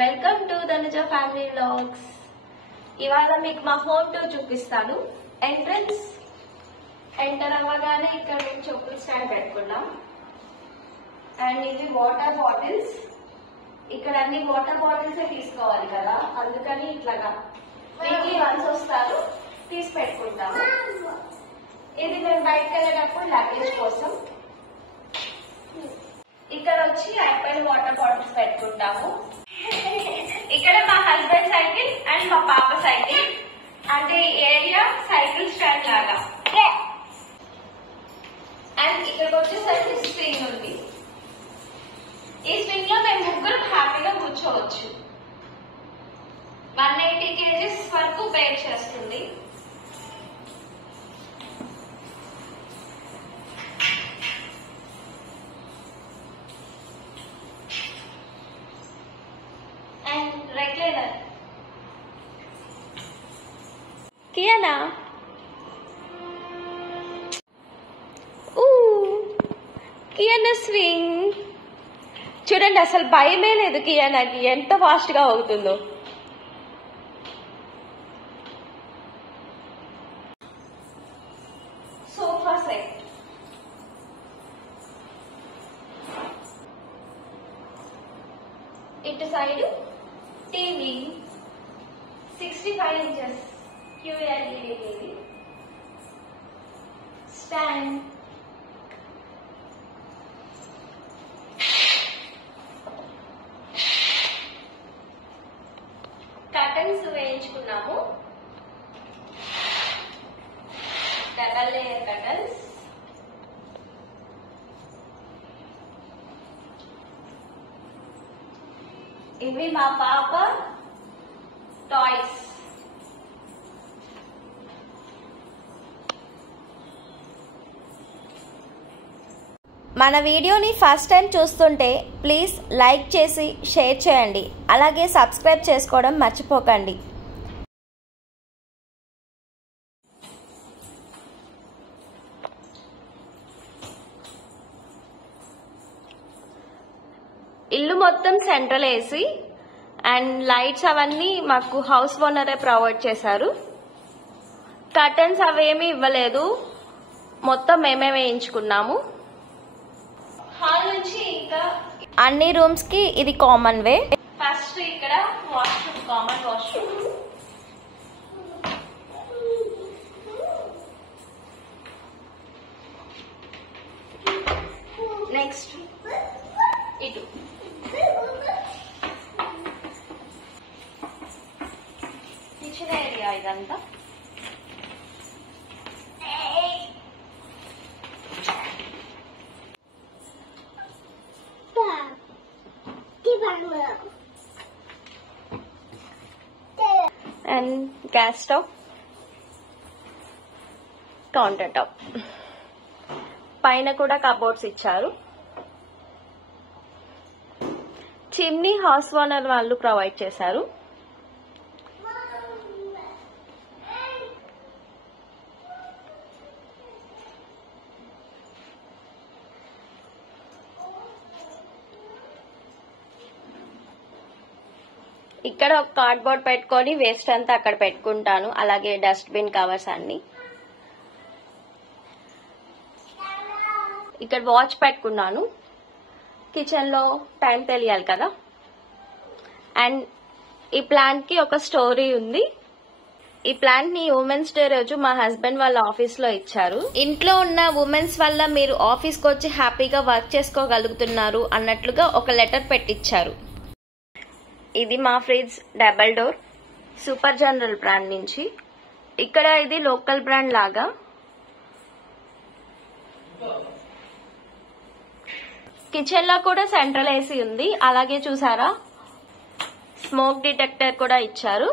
Welcome to Tanuja family vlogs. ఇవాళ మీకు మా హోమ్ టూర్ చూపిస్తాను. ఎంటర్ అవ్వగానే ఇక్కడ చెప్పులు స్టాండ్ పెట్టుకున్నాం. అండ్ ఇవి వాటర్ బాటిల్స్. ఇక్కడ అన్ని వాటర్ బాటిల్స్ తీసుకోవాలి కదా, అందుకని ఇట్లాగా వీక్లీ వన్స్ వస్తారు, తీసి పెట్టుకుంటాము. ఇది మేము బయటకు వెళ్ళేటప్పుడు లగేజ్ కోసం. ఇక్కడ వచ్చి యాపిల్ వాటర్ బాటిల్స్ పెట్టుకుంటాము. ఇక్కడ మా హస్బెండ్ సైకిల్ అండ్ మా పాప సైకిల్, అంటే ఏరియా సైకిల్ స్టాండ్ లాగా. అండ్ ఇక్కడికి వచ్చేసరికి స్ప్రింగ్ ఉంది. ఈ స్ప్రింగ్ లో మేము ముగ్గురు హ్యాపీగా కూర్చోవచ్చు. 180 kgs వరకు బేర్ చేస్తుంది. And regular Kiana Kiana swing చూడండి, అసలు భయమే లేదు కియానాకి, ఎంత ఫాస్ట్ గా అవుతుందో. సోఫా సెట్, ఇటు side TV 65 inches QLED TV, stand, curtains వేయించుకున్నాము, డబల్ లేయర్ కర్టన్స్. ఇవి మా పాప టాయ్స్. మన వీడియోని ఫస్ట్ టైం చూస్తుంటే ప్లీజ్ లైక్ చేసి షేర్ చేయండి, అలాగే సబ్స్క్రైబ్ చేసుకోవడం మర్చిపోకండి. ఇల్లు మొత్తం సెంట్రల్ ఏసీ అండ్ లైట్స్ అవన్నీ మాకు హౌస్ ఓనరే ప్రొవైడ్ చేశారు. కర్టన్స్ అవేమీ ఇవ్వలేదు, మొత్తం మేమే వేయించుకున్నాము. హాల్ నుంచి ఇంకా అన్ని రూమ్స్ కి ఇది కామన్ వే. ఫస్ట్ ఇక్కడ వాష్రూమ్, కామన్ వాష్రూమ్. నెక్స్ట్ ఇటు కిచెన్ ఏరియా ఇదంతా. And gas stove, counter top, పైన కూడా కబోర్డ్స్ ఇచ్చారు. చిమ్నీ హౌస్ ఓనర్ వాళ్ళు ప్రొవైడ్ చేశారు. ఇక్కడ ఒక కార్డ్బోర్డ్ పెట్టుకొని వేస్ట్ అంతా అక్కడ పెట్టుకుంటాను, అలాగే డస్ట్ బిన్ కవర్స్ అన్ని. ఇక్కడ వాచ్ పెట్టుకున్నాను, కిచెన్ లో టైం తెలియాలి కదా. అండ్ ఈ ప్లాంట్ కి ఒక స్టోరీ ఉంది. ఈ ప్లాంట్ ని ఉమెన్స్ డే రోజు మా హస్బెండ్ వాళ్ళ ఆఫీస్ లో ఇచ్చారు. ఇంట్లో ఉన్న ఉమెన్స్ వల్ల మీరు ఆఫీస్కి వచ్చి హ్యాపీగా వర్క్ చేసుకోగలుగుతున్నారు అన్నట్లుగా ఒక లెటర్ పెట్టించారు. ఇది మా fridge, double door, super general brand నుంచి. ఇక్కడ ఇది లోకల్ బ్రాండ్ లాగా. కిచెన్ లో కూడా సెంట్రల్ ఏసీ ఉంది, అలాగే చూసారా స్మోక్ డిటెక్టర్ కూడా ఇచ్చారు.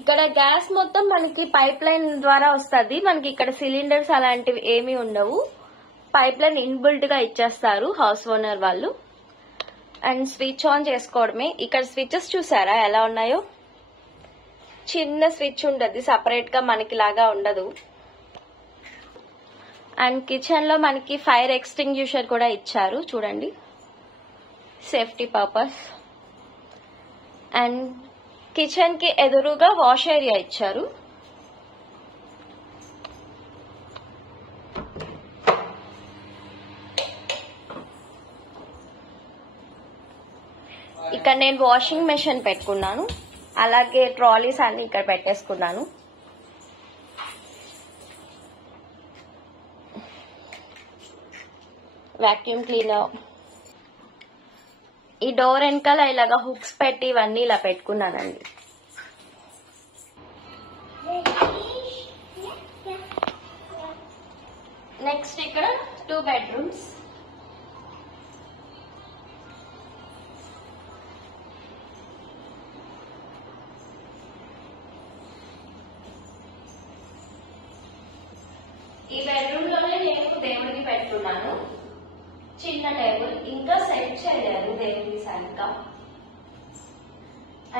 ఇక్కడ గ్యాస్ మొత్తం మనకి పైప్ లైన్ ద్వారా వస్తుంది, మనకి ఇక్కడ సిలిండర్స్ అలాంటివి ఏమీ ఉండవు. పైప్ లైన్ ఇన్బిల్ట్ గా ఇచ్చేస్తారు హౌస్ ఓనర్ వాళ్ళు. అండ్ స్విచ్ ఆన్ చేసుకోవడమే. ఇక్కడ స్విచెస్ చూసారా ఎలా ఉన్నాయో, చిన్న స్విచ్ ఉంటుంది, సపరేట్ గా మనకి లాగా ఉండదు. అండ్ కిచెన్ లో మనకి ఫైర్ ఎక్స్టింగ్యూషర్ కూడా ఇచ్చారు చూడండి, సేఫ్టీ పర్పస్. అండ్ కిచెన్ కి ఎదురుగా వాష్ ఏరియా ఇచ్చారు. ఇక్కడ నేను వాషింగ్ మెషిన్ పెట్టుకున్నాను, అలాగే ట్రాలీస్ అన్ని ఇక్కడ పెట్టేసుకున్నాను. వాక్యూమ్ క్లీనర్, ఈ డోర్ వెనకాల ఇలాగా హుక్స్ పెట్టి ఇవన్నీ ఇలా పెట్టుకున్నానండి. నెక్స్ట్ ఇక్కడ 2 బెడ్రూమ్స్. ఈ బెడ్రూమ్ లోనే నేను దేవుడిని పెట్టుకున్నాను. చిన్న టేబుల్, ఇంకా సెట్ చేయలేదు దేవుడికి సరిగ్గా.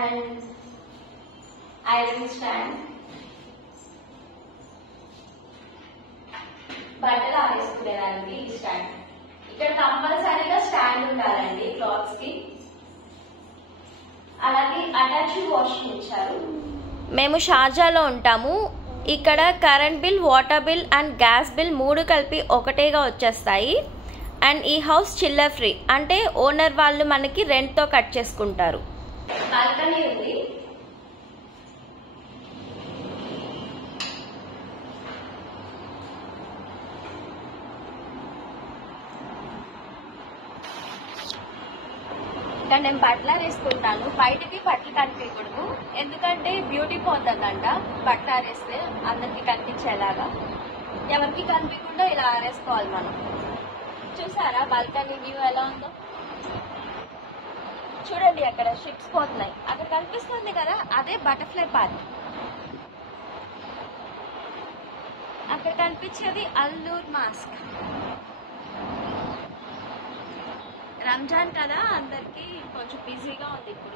అండ్ ఐరన్ స్టాండ్, బట్టలు ఆరేసుకునేదానికి ఈ స్టాండ్. ఇక్కడ కంపల్సరీగా స్టాండ్ ఉండాలండి క్లాత్స్ కి. అలాగే అటాచ్డ్ వాష్రూమ్ ఇచ్చారు. మేము షార్జాలో ఉంటాము. ఇక్కడ current bill, water bill and gas bill 3 కలిపి ఒకటేగా వచ్చేస్తాయి. అండ్ ఈ హౌస్ చిల్లర్ ఫ్రీ, అంటే ఓనర్ వాళ్ళు మనకి రెంట్తో కట్ చేసుకుంటారు. బాల్కనీ ఉంది. ఇక్కడ నేను బట్టలు వేసుకుంటాను. బయటకి బట్టలు కనిపించకూడదు, ఎందుకంటే బ్యూటీ పోతుందంట బట్టలు ఆరేస్తే అందరికి కనిపించేలాగా. ఎవరికి కనిపించకుండా ఇలా ఆరేసుకోవాలి మనం. చూసారా బాల్కనీ వ్యూ ఎలా ఉందో? చూడండి, అక్కడ షిప్స్ పోతున్నాయి. అక్కడ కనిపిస్తుంది కదా, అదే బటర్ఫ్లై పార్క్. అక్కడ కనిపించేది అల్లూర్ మాస్క్. రంజాన్ కదా, అందరికి కొంచెం బిజీగా ఉంది ఇప్పుడు.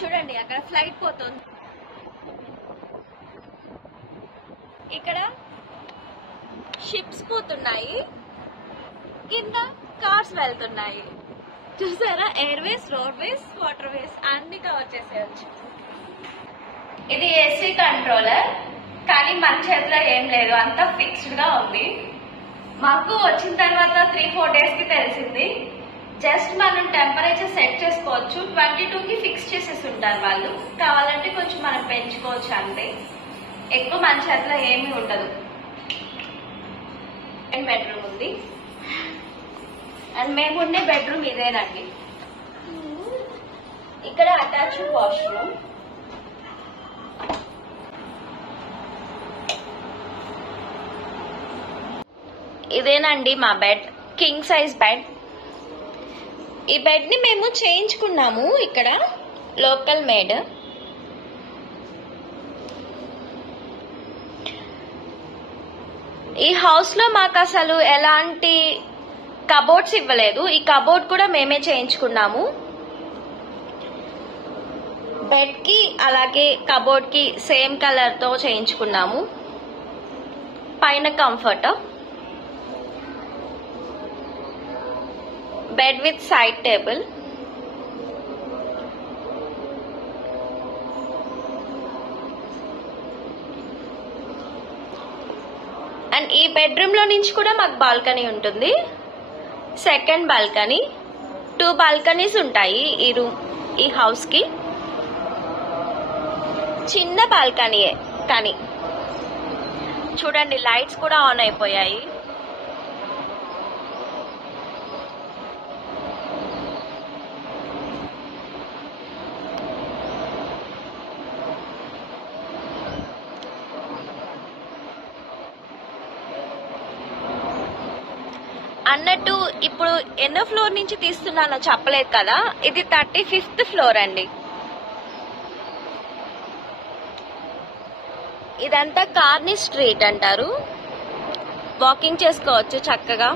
చూడండి, అక్కడ ఫ్లైట్ పోతుంది. ఇక్కడ షిప్స్ పోతున్నాయి, కింద కార్స్ వెళ్తున్నాయి. చూసారా, ఎయిర్వేస్, రోడ్వేస్, వాటర్ వేస్ అన్ని కవర్ చేసేయచ్చు. ఇది ఏసీ కంట్రోలర్, కానీ మన చేతిలో ఏం లేదు, అంతా ఫిక్స్డ్ గా ఉంది. మాకు వచ్చిన తర్వాత 3-4 డేస్ కి తెలిసింది. జస్ట్ మనం టెంపరేచర్ సెట్ చేసుకోవచ్చు. 22కి ఫిక్స్ చేసేసి ఉంటారు వాళ్ళు. కావాలంటే కొంచెం మనం పెంచుకోవచ్చు అంతే. ఎక్కువ మన చేతిలో ఏమీ ఉండదు. బెడ్రూమ్ ఉంది, అండ్ మేము ఉండే బెడ్రూమ్ ఇదేనండి. ఇక్కడ అటాచ్డ్ వాష్రూమ్. ఇదేనండి మా బెడ్, కింగ్ సైజ్ బెడ్. ఈ బెడ్ ని మేము చేయించుకున్నాము ఇక్కడ, లోకల్ మేడ్. ఈ హౌస్ లో మాకు అసలు ఎలాంటి కబోర్డ్స్ ఇవ్వలేదు. ఈ కబోర్డ్ కూడా మేమే చేయించుకున్నాము. బెడ్ కి అలాగే కబోర్డ్ కి సేమ్ కలర్ తో చేయించుకున్నాము. పైన comfort, bed with side table. And ఈ బెడ్రూమ్ లో నుంచి కూడా మాకు బాల్కనీ ఉంటుంది. సెకండ్ బాల్కనీ, 2 బాల్కనీస్ ఉంటాయి ఈ హౌస్ కి. చిన్న బాల్కనీయే, కానీ చూడండి లైట్స్ కూడా ఆన్ అయిపోయాయి. అన్నట్టు ఇప్పుడు ఎన్నో ఫ్లోర్ నుంచి తీస్తున్నానో చెప్పలేదు కదా, ఇది 35th ఫ్లోర్ అండి. ఇదంతా కార్ని స్ట్రీట్ అంటారు. వాకింగ్ చేసుకోవచ్చు చక్కగా.